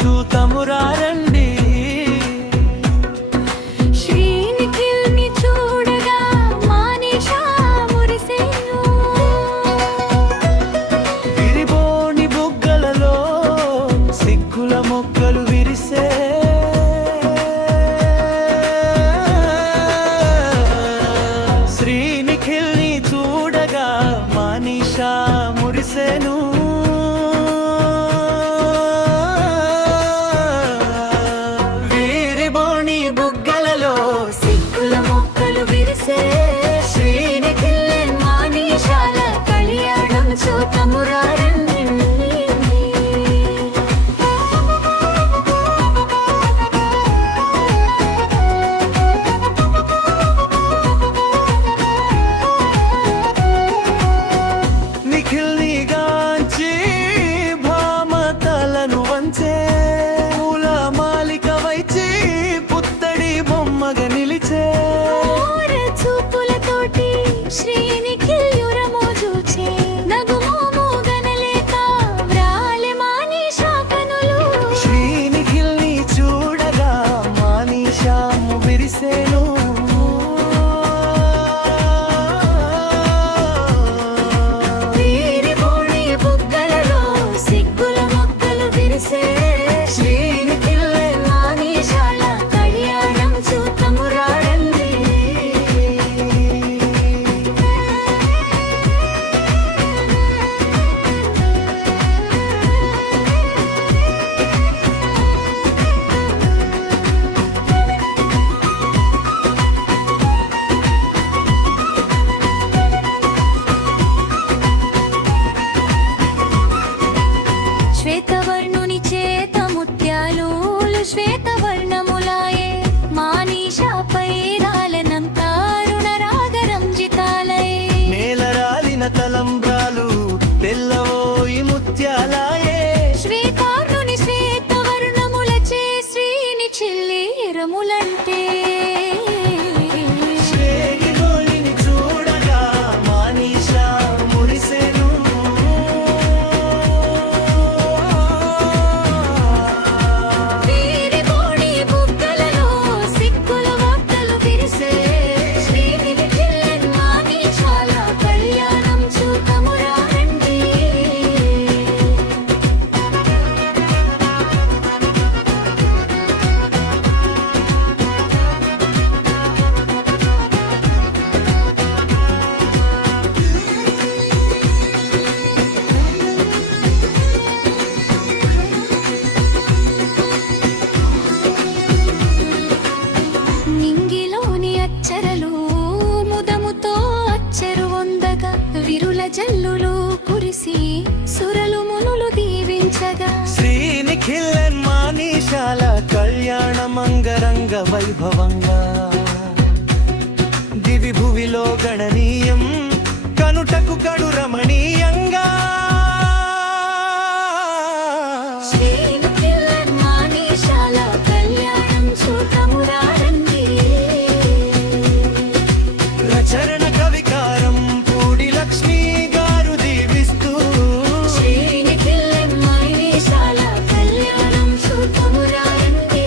చూతమురారండి. శ్రీనిఖిల్ని చూడగా మానిషా మురిసెను. విరిబోని బుగ్గలలో సిగ్గుల మొక్కలు విరిసే. శ్రీనిఖిల్ని చూడగా మానిషా మురిసెను. శ్రీనిఖిల్ మానిషాల కళ్యాణం చూతమురారండి. నిఖిల్ని గాంచి భామ తలను వంచే. పూల మాలిక వైచి పుత్తడి బొమ్మగా నిలిచే. శ్రీనిఖిల్ యురము చూచే నగుమోము గనలేక వ్రాలె మానిషా కనులు. శ్రీనిఖిల్ని చూడగా మానిషా విరిసెను. వీరిబోని బుగ్గలలో సిగ్గుల మొక్కలు విరిసే. శ్రీనిఖిల్ మానిషాల కళ్యాణం చూతమురారండి. శ్వేతవర్ణుని చేత ముత్యాలు శ్వేతవర్ణములాయే. మానిషాపై రాలనంత రుణరాగరంజితాలయే. నేలరాలిన తలంబ్రాలు తెల్లవోయి ముత్యాలాయే. శ్వేతార్ణుని శ్వేతవర్ణములచే శ్రీనిఖిల్లి ఎరములంటే. శ్రీనిఖిల్ని చూడగా మానిషా మురిసెను. వీరిబోని బుగ్గలలో సిగ్గుల మొక్కలు విరిసే. శ్రీనిఖిల్ మానిషాల కళ్యాణం చూతమురారండి. నింగిలోని అచ్చరలు ముదముతో అచ్చరు వందగా. విరుల జల్లులు కురిసి సురలు మునులు దీవించగా. శ్రీనిఖిల్ మానిషాల కళ్యాణం అంగరంగ వైభవంగా. దివి భువిలో గణనీయం కనుటకు కడు రమణీయంగా. శ్రీనిఖిల్ మానిషాల కళ్యాణం చూతమురారండి. రచరణ కవికారం పూడి లక్ష్మీ గారు దీవిస్తూ. శ్రీనిఖిల్ మానిషాల కళ్యాణం చూతమురారండి.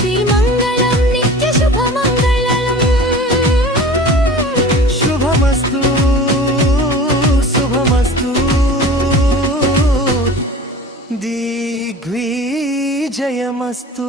దిమంగళం నిత్య శుభమంగళం. శుభమస్తు శుభమస్తు దిగ్విజయమస్తు.